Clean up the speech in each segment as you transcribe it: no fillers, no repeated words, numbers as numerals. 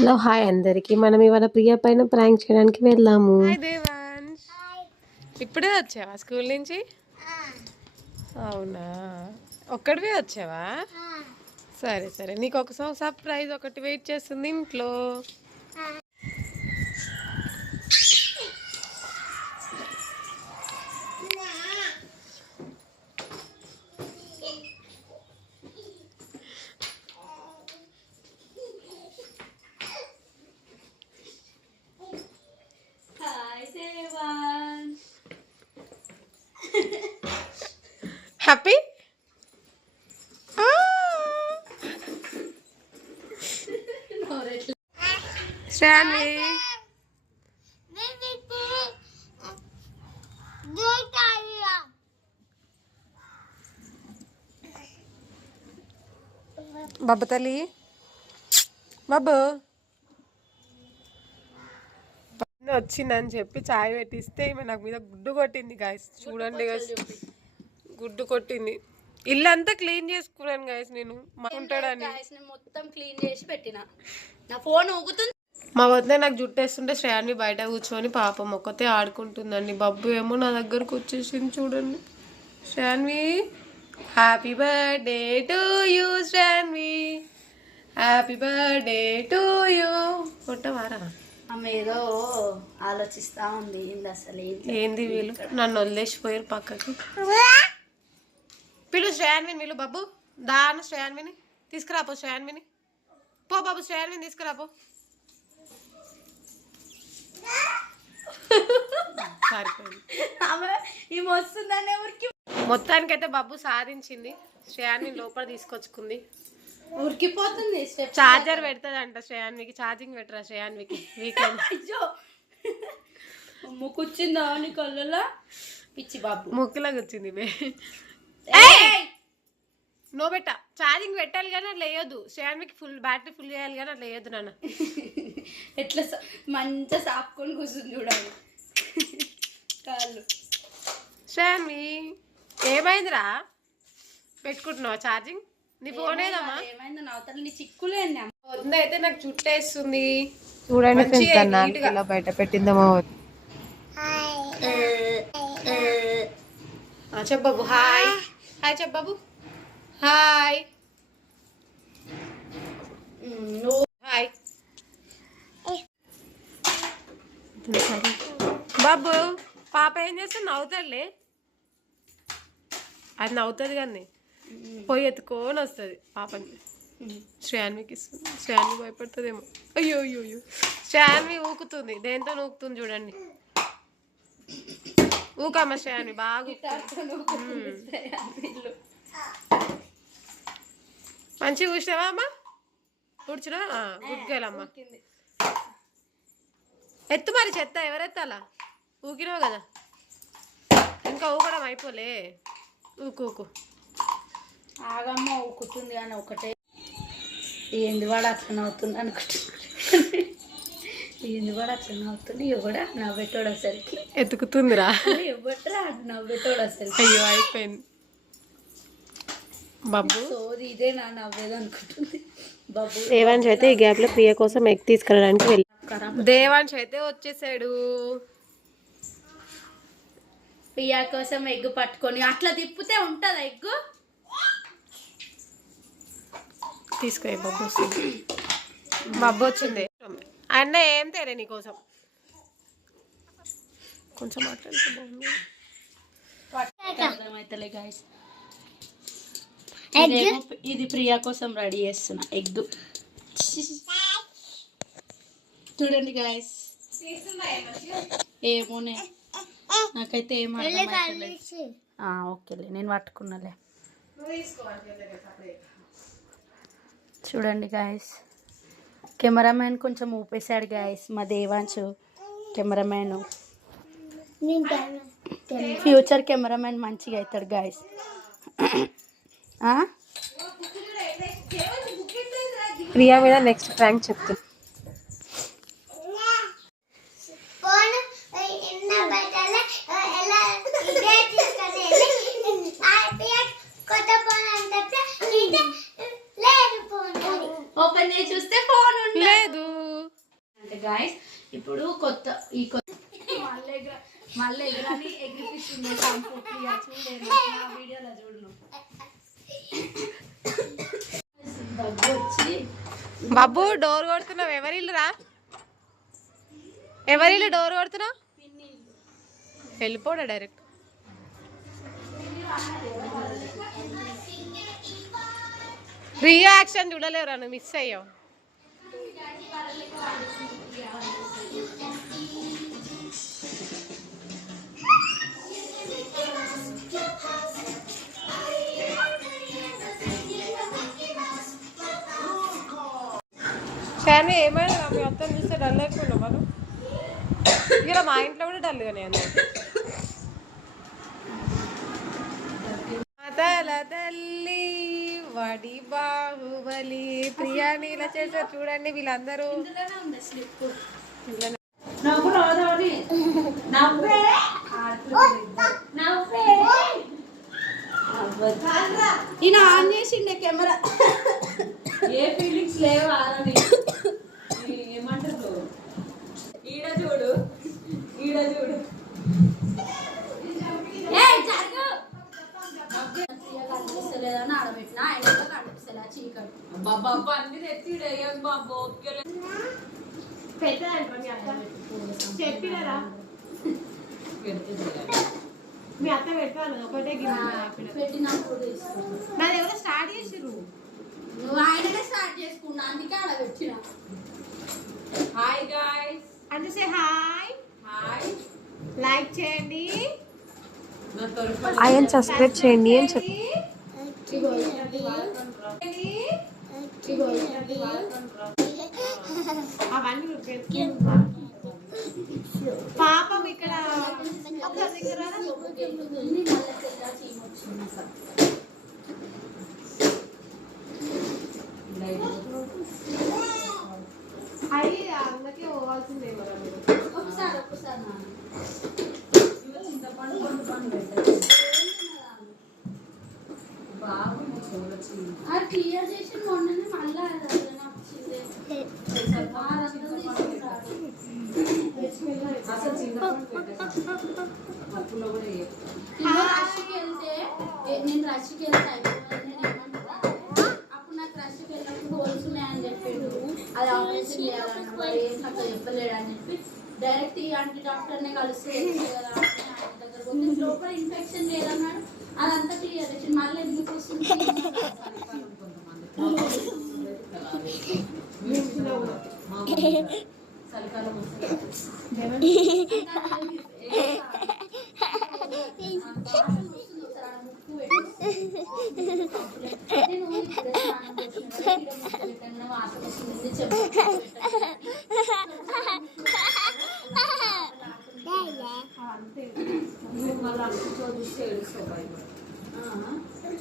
Hello hi అందరికి. మనం ఇవాళ ప్రియ పైన ప్రాంక్ చేయడానికి వెళ్దాము. హాయ్ దేవాంశ్, ఇప్పుడే వచ్చావా స్కూల్ నుంచి? అవునా, ఒక్కడివే వచ్చావా? సరే సరే, నీకు ఒక సర్ప్రైజ్ ఒకటి వెయిట్ చేస్తుంది ఇంట్లో. హ్యాపీ శ్రాన్వి, బాబు తల్లి, బాబు వచ్చిందని చెప్పి చాయ్ పెట్టిస్తే ఈమె నాకు మీద గుడ్డు కొట్టింది గాయస్. చూడండి గాయస్, గుడ్డు కొట్టింది. ఇల్లంతా క్లీన్ చేసుకున్నాను గాయస్ నేను ఉంటాడని. మొత్తం క్లీన్ చేసి పెట్టిన, నా ఫోన్ ఊగుతుంది. మా వద్ద నాకు జుట్టేస్తుంటే శ్రేయాన్ని బయట కూర్చొని పాపం ఒక్కతే ఆడుకుంటుందండి. బబ్బు ఏమో నా దగ్గరకు వచ్చేసింది చూడండి. Shranvi, happy birthday to you Shranvi, happy birthday to you. కొట్టవారా? ఆమె ఏదో ఆలోచిస్తా ఉంది. అసలు ఏంది వీళ్ళు నన్ను వదిలేసిపోయారు పక్కకి. పిలు శ్రేయాన్విని, వీళ్ళు బాబు దాను శ్రేయాన్విని తీసుకురాపో. శ్రేయాన్విని పో బాబు, శ్రేయాన్విని తీసుకురాపో. మొత్తానికైతే బాబు సాధించింది. శ్రేయాన్ని లోపల తీసుకొచ్చుకుంది. ఉరికిపోతుంది. చార్జర్ పెడతాదంట శ్రేయాన్వికి. ఛార్జింగ్ పెట్టరా శ్రేయాన్వికి వీకెండ్. కూర్చుందా నీ కళ్ళలో? పిచ్చి బాబు ముక్కులా కూర్చుంది. నో బెట్ట, ఛార్జింగ్ పెట్టాలి కానీ అట్లా వేయొద్దు. శ్రేయాన్వికి ఫుల్ బ్యాటరీ ఫుల్ చేయాలి కానీ అట్లా వేయొద్దు నాన్న. ఎట్లా మంచిగా సాపుకొని కూర్చుంది చూడాలి కాళ్ళు. శ్రేయాన్వి ఏమైందిరా, పెట్టుకుంటున్నావా ఛార్జింగ్? నీ ఫోన్ ఏదమ్మా? ఏమైంది నవ్వుతారు నీ చిక్కులే. వద్దైతే నాకు చుట్టేస్తుంది చూడండి ఫ్రెండ్స్, బయట పెట్టిందమ్మా. చెప్పు హాయ్. హాయ్ చెప్పు హాయ్. హాయ్ బాబు. పాప ఏం చేస్తా నవ్వుతాడులే. అది నవ్వుతుంది కానీ పోయి ఎత్తుకొని వస్తుంది పాపని. శ్రేయాన్వికి ఇస్తుంది. శ్రేయాన్వి భయపడుతుందేమో. అయ్యో అయ్యో అయ్యో, శ్రేయాన్వి ఊకుతుంది. దేంతో ఊకుతుంది చూడండి. ఊకమ్మ శ్రేయాన్వి బాగా. మంచిగా కూర్చున్నావా అమ్మ? కూర్చున్నా. గుడ్ గర్ల్ అమ్మ. ఎత్తు మరి చెత్త. ఎవరెత్తాలా? ఊకినావు కదా, ఇంకా ఊకడం అయిపోలే. ఊకు ఊకు. ఆగమ్మ ఊకుతుంది అని ఒకటే. ఏంది వాడు అట్లా నవ్వుతుంది అనుకుంటున్నాడు. ఏంది వాడు అట్లా నవ్వుతుంది. ఎవడా నవ్వెట్టోడు అసలుకి. ఎత్తుకుతుందిరా. ఎవట్రా నవ్వెట్టోడు అసలు. అయ్యో అయిపోయింది బాబు. సోది ఇదే నా నవ్వేది అనుకుంటుంది బాబు. దేవాంశ్ అయితే ఈ గ్యాప్ లో ప్రియ కోసం ఎగ్ తీసుకెళ్ళడానికి వెళ్ళి. దేవాంశ్ అయితే వచ్చేసాడు. ప్రియా కోసం ఎగ్ పట్టుకొని అట్లా తిప్పితే ఉంటుందా ఎగ్గు? తీసుకో బాబు. బాబు వచ్చింది. అన్న ఏం తేరే నీకోసం. కొంచెం అర్థమైతలే గాయస్. ఇది ప్రియా కోసం రెడీ చేస్తున్నా ఎగ్. చూడండి గాయస్. ఏమోనే నాకైతే ఏం అర్థమైతలేదు. ఓకేలే నేను పట్టుకున్నాలే. చూడండి గాయస్, కెమెరామ్యాన్ కొంచెం ఊపేశాడు గాయస్. మా దేవాంశు కెమెరామ్యాన్. ఫ్యూచర్ కెమెరామ్యాన్ మంచిగా అవుతాడు గాయస్. ప్రియా మీద నెక్స్ట్ ప్రాంక్ చెప్తుంది. ఓపెన్ చేసి చూస్తే ఫోన్ లేదు. గాయస్. ఇప్పుడు మళ్ళీ ఎగరాని ఎగిరిపిస్తుంది వీడియోలో చూడు. దగ్గు వచ్చి బాబు డోర్ కొడుతున్నావు. ఎవరిల్లు రా? ఎవరిల్లు డోర్ కొడుతున్నావు? వెళ్ళిపోడా డైరెక్ట్. రియాక్షన్ చూడలేవురా, నువ్వు మిస్ అయ్యావు. కానీ ఏమైనా మీ అత్తని చూస్తే డల్ అయిపోయినావు మనం. ఇలా మా ఇంట్లో కూడా డల్గానే ఉంది. తల తల్లి వడి బాహుబలి ప్రియాని ఇలా చేశారు చూడండి వీళ్ళందరూ. ఈయన ఆన్ చేసిండే కెమెరా. ఏ ఫీలింగ్స్ లేవు ఆరని. ఏమంటారు? ఈడ చూడు, ఈడ చూడు. కనిపిస్తలేదని ఆడబెట్టిన ఆయన కనిపిస్తలే చీకటి. బాబా అన్ని తెచ్చి బాబు చెప్పినారా మీ అత్త పెట్టాలి ఒకటే పెట్టినప్పుడు నాది ఎవరో స్టార్ట్ చేసిర్రు. నువ్వు ఆయననే స్టార్ట్ చేసుకున్నా అందుకే ఆడబెట్టిన. హాయ్ గాయ్స్ అంటే సే హాయ్. హాయ్, లైక్ చేయండి, ఆయన సబ్స్క్రైబ్ చేయండి అని చెప్పి అవన్నీ పాపం ఇక్కడ అవి అందుకే పోవాల్సిందే కదా ఒకసారి క్లియర్ చేసి మొన్ననే మళ్ళీ రష్కి వెళ్తే నేను రష్కి వెళ్తే అప్పుడు నాకు రష్కి వెళ్ళినప్పుడు హోల్స్ ఉన్నాయని చెప్పిండు. అది ఆపరేషన్ చేయాలన్న మరి ఏం నాకు చెప్పలేడు అని చెప్పి డైరెక్ట్ ఈ యాంటీ డాక్టర్నే కలిస్తే కదా దగ్గర పోతే లోపల ఇన్ఫెక్షన్ లేదన్నాడు. అదంతా క్లియర్ చేసి మళ్ళీ ఎందుకు వస్తుంది? చలికాలం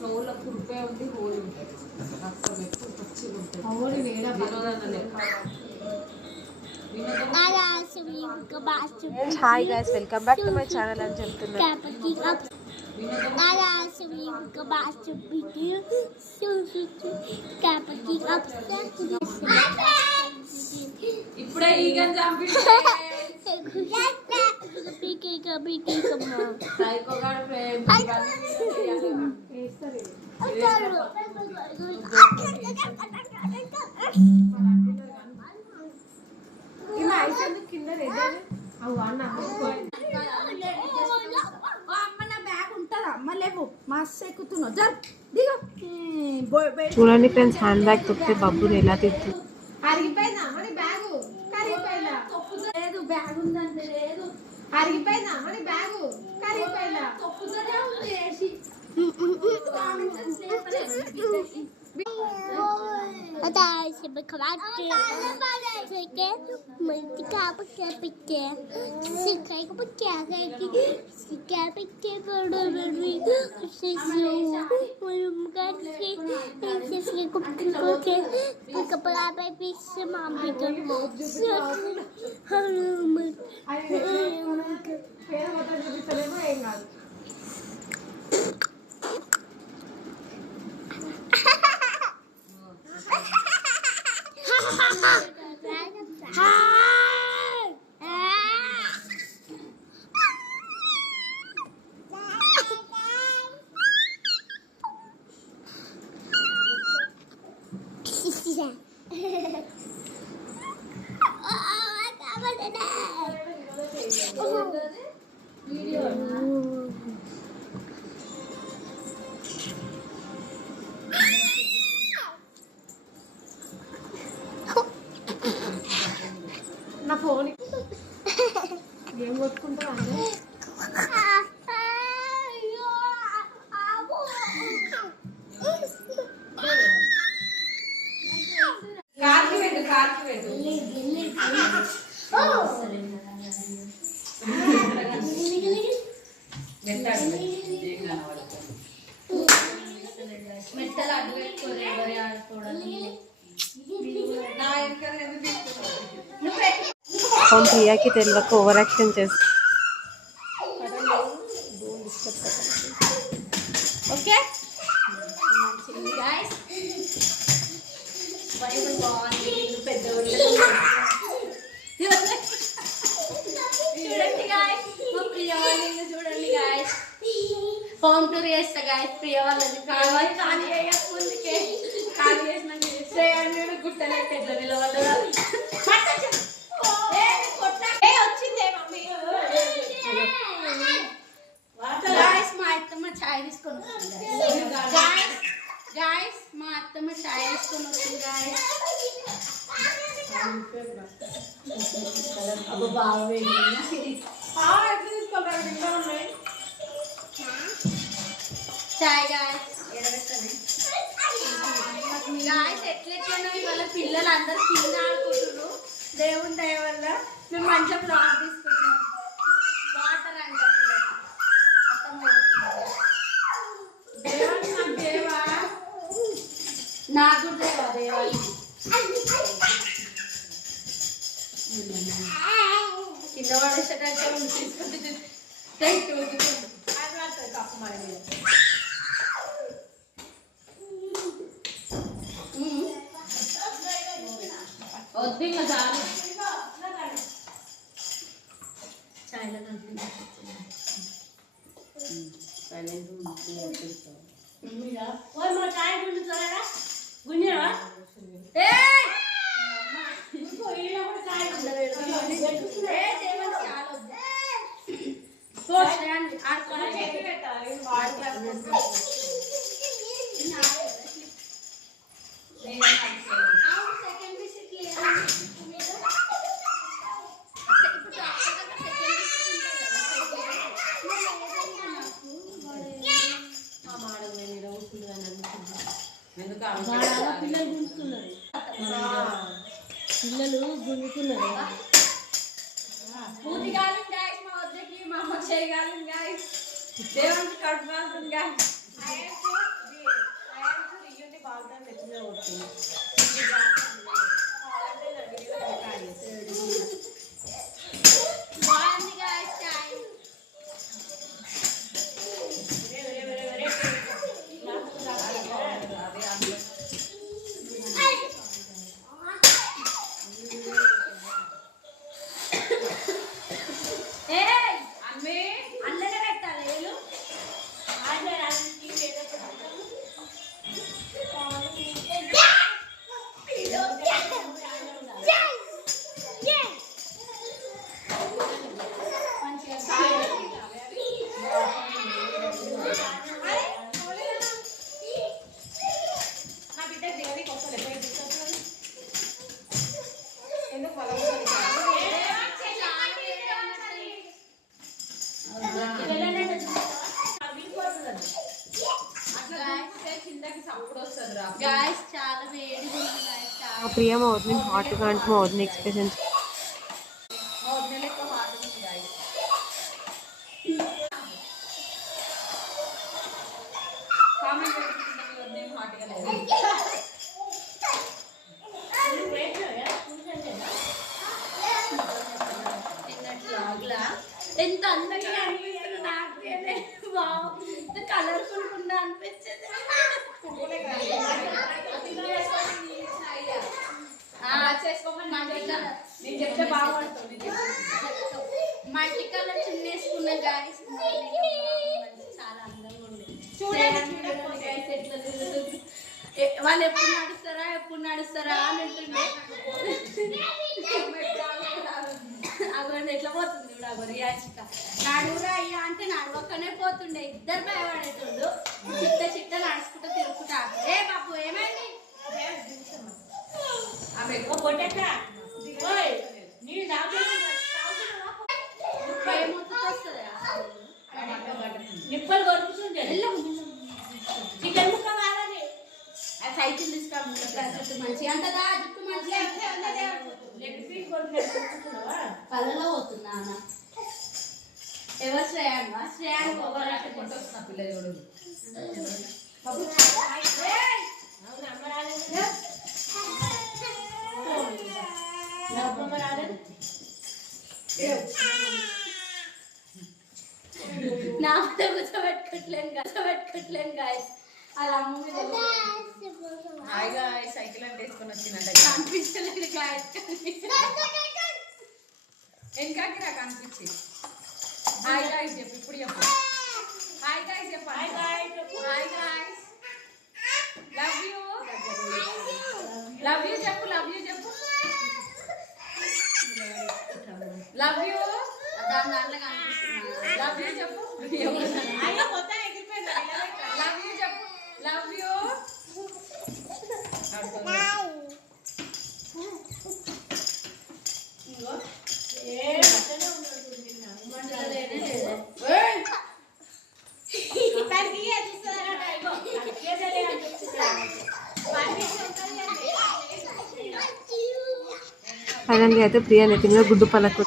చౌల కురిపే ఉంది, హోల్ ఉంటుంది, రక్తం ఎక్కువ పచ్చి ఉంటుంది. Hi guys, welcome back to my channel అని చెప్తున్నాను. ఇప్పుడే ఈగని చంపి కింద అమ్మ లేవు మస్తు ఎక్కుతున్నావు. చూడండి ఫ్రెండ్స్, హ్యాండ్ బ్యాగ్ తొక్కితే బబ్బుని ఎలా తిడుతుంది. అరిగిపోయిందా మరి బ్యాగు? కరిగిపోయిందా? లేదు బ్యాగ్ ఉందంటే లేదు. అరిగిపోయిందా మరి బ్యాగు? కరిగిపోయిందా? తొక్కుతూనే ఉంది వేసి. ఏం కాదు. Hi. నా ఫోన్ ఏం కొట్టుకుంటావా మెత్తలు అడ్డు పెట్టుకోరు ఎవరి ఆడుకోవడానికి ప్రియాకి తెలియక ఓవర్ యాక్షన్ చేస్తా. ఓకే గైస్ బైబిల్ బాగుంది పెద్ద చూడండి గాయస్ మా ప్రియ వాళ్ళని చూడండి గాయస్ హోమ్ టూర్ చేస్తా గాయస్ ప్రియ వాళ్ళని కావాలి ఖాళీ ముందుకే ఖాళీ చేసినాక శ్రేయాన్ని గుట్టలే పెద్ద నిలబడ్డా మా అత్తమ్మ చాయ్ తీసుకొని వస్తుంది గాయస్ మా అత్తమ్మ చాయ్ తీసుకొని వస్తుంది గాయస్ అబ్బా బాగా చాయ్ గాయస్ గాయస్ ఎట్లెట్లనో ఇవాళ పిల్లలు అందరు కింద ఆడుకుంటున్నారు దేవుని దయ వల్ల మేము మంచిగా బ్లాగ్ తీసుకుంటున్నాం వాటర్ అంట దేవా నాకు దేవా దేవా కింద పడేసేటట్టు తీసుకుంటే కప్పు మన మీద వద్దు ఇంకా చాలు చాయ్లో చాయ్ గుంజుతారా గుంజావా పిల్లలు గుంజుతున్నారు పూర్తి కాలం గాయస్ మా వద్దకి మా అమ్మ చేయగలం గాయస్ దేవునికి కడుపు గాయస్ బాగుంది గాయస్ చాయ్ అన్ననే పెట్టాలి వేలు గాయస్ చాలా వేడిగా ఉంది గాయస్ చాలా మా ప్రియ మా వదిన హాట్గా అంటే మా వదిన ఎక్స్ప్రెషన్ లెక్క హాట్ ఉంది గాయస్ కామెంట్ పెట్టండి హాట్గా లేదు ఎంత అందంగా అనిపిస్తుంది నాకేనే బాగుంది కలర్ఫుల్ ఉందా అనిపించింది మల్టీ కలర్ చున్నేసుకున్న గాయస్ చాలా అందంగా ఉంది చూడండి వాళ్ళు ఎప్పుడు నడుస్తారా అని అంటుండే అగోండి ఎట్లా పోతుంది ఇప్పుడు అగో రియాచిక నడువురా అయ్యా అంటే నడవక్కనే పోతుండే ఇద్దరు భయపడేటుండు చిట్ట నడుచుకుంటూ తిరుగుకుంటా ఏ బాబు ఏమైంది నీళ్ళు పళ్ళలో పోతున్నా అన్న. ఎవరు శ్రేయాన్ వా? శ్రేయాన్ వస్తున్నా పిల్లలు కూడా నా కూర్చోబెట్టుకోవట్లేను గాయస్. అలా అమ్మ హాయిగా సైకిల్ అంటే వేసుకొని వచ్చిందంట కనిపించలేదు గాయస్. వెనకాకి నాకు అనిపించి హాయ్ గాయ్స్ చెప్పు ఇప్పుడు చెప్పు హాయ్ గాయ్స్ చెప్పు హాయ్ గాయ్స్ లవ్ యూ చెప్పు లవ్ యూ చెప్పు లవ్ యూ దాంట్లో కనిపిస్తుంది. లవ్ యూ చెప్పు లవ్ యూ చెప్పు లవ్ యూ ఫైనల్గా అయితే ప్రియా నెత్తి మీద గుడ్డు పలకు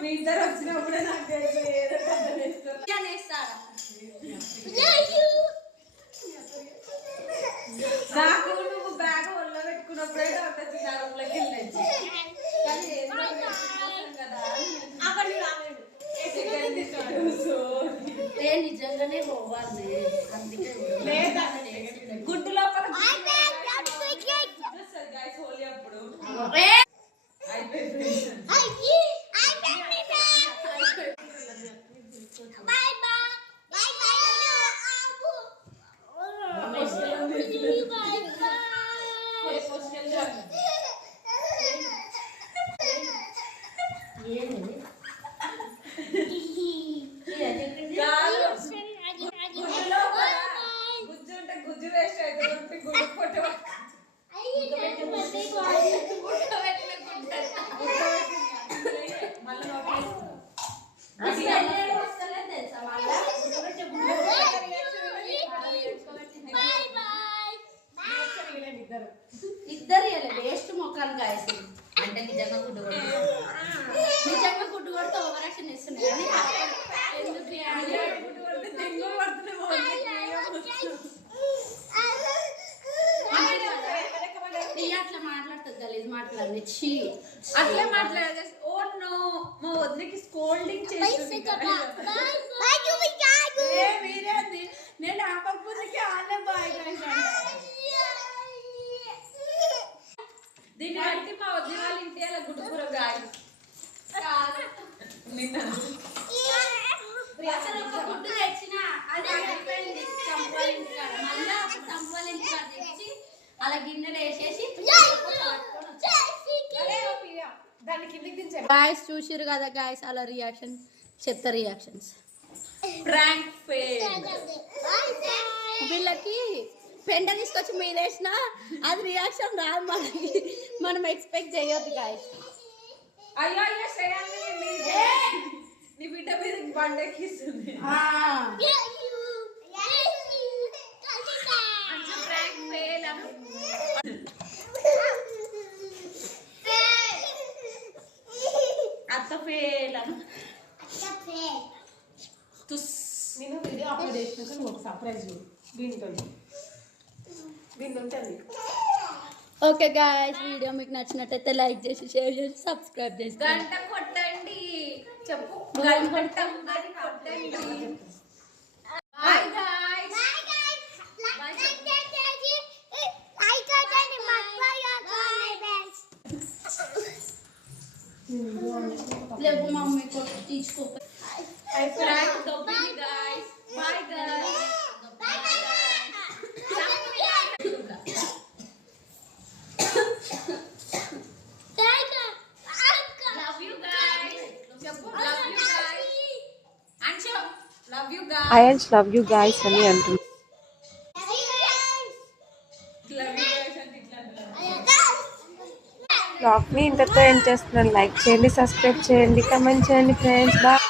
మీ ఇద్దరు వచ్చినప్పుడే నాకు తెలుసు ఏదో నాకు నువ్వు బ్యాగ్ ఒళ్ళో పెట్టుకున్నప్పుడే డౌట్ వచ్చింది ఆ రూమ్లోకి వెళ్ళొచ్చి కానీ ఏదో కదా నిజంగానే పోవాలి. అందుకే గుడ్డు లోపల హోలీ అప్పుడు అయిపోయింది గుజ్జు ఉంటే గుజ్జు వేస్ట్ అయితే గుడ్డు పొట్టు ఇద్దరు వేస్ట్ మొక్కలు గాయస్. అంటే నిజంగా గుడ్డు నిజంగా గుడ్డు కొడితే ఓవరాక్షన్ ఇస్తున్నాయి కానీ అట్లా మాట్లాడుతుంది గలీజ్ మాట్లాడి అట్లా మాట్లాడేది ఓ నో మా వద్దకి స్కోల్డింగ్ చేస్తుంది నేను ఆపకపోతే ఆన్లే బాయ్ దీన్ని బట్టి మా వద్ద వాళ్ళ ఇంటి అలా గుడ్డు కూర గాయ నిన్న అసలు ఒక గుడ్డు తెచ్చిన అది అయిపోయింది. మళ్ళీ ఒక సంపాలించి తెచ్చి అలా గిన్నెలు వేసేసి దాన్ని కిందికి దించారు. గాయస్ చూసిరు కదా గాయస్ అలా రియాక్షన్ చెత్త రియాక్షన్స్. ప్రాంక్ ఫెయిల్ వీళ్ళకి పెండ తీసుకొచ్చి మీద వేసిన అది రియాక్షన్ రాదు మనకి. మనం ఎక్స్పెక్ట్ చేయొద్దు గాయస్. అయ్యో అయ్యో శ్రేయాన్ని నీ బిడ్డ మీద బండెక్కిస్తుంది ప్రాంక్ ఫెయిల్ అను అత్త ఫెయిల్ అను నేను వీడియో అప్లోడ్ చేసినాక నువ్వు ఒక సర్ప్రైజ్ దీంతో దీని ఉంటుంది. ఓకే గాయస్ వీడియో మీకు నచ్చినట్టయితే లైక్ చేసి షేర్ చేసి సబ్స్క్రైబ్ చేసి గంట కొట్టండి చెప్పు గంట కొట్టండి బాయ్ గాయ్స్ లేవు మమ్మీ కొట్టి తీసుకో. ప్రాంక్ దొబ్బింది guys bye guys love you guys చెప్పు లవ్ యు గాయ్స్ అంచు love you guys I love you guys అని అంటుంది. బ్లాగ్ని ఇంతతో ఏం చేస్తున్నాను. లైక్ చేయండి, సబ్స్క్రైబ్ చేయండి, కమెంట్ చేయండి ఫ్రెండ్స్. బాయ్.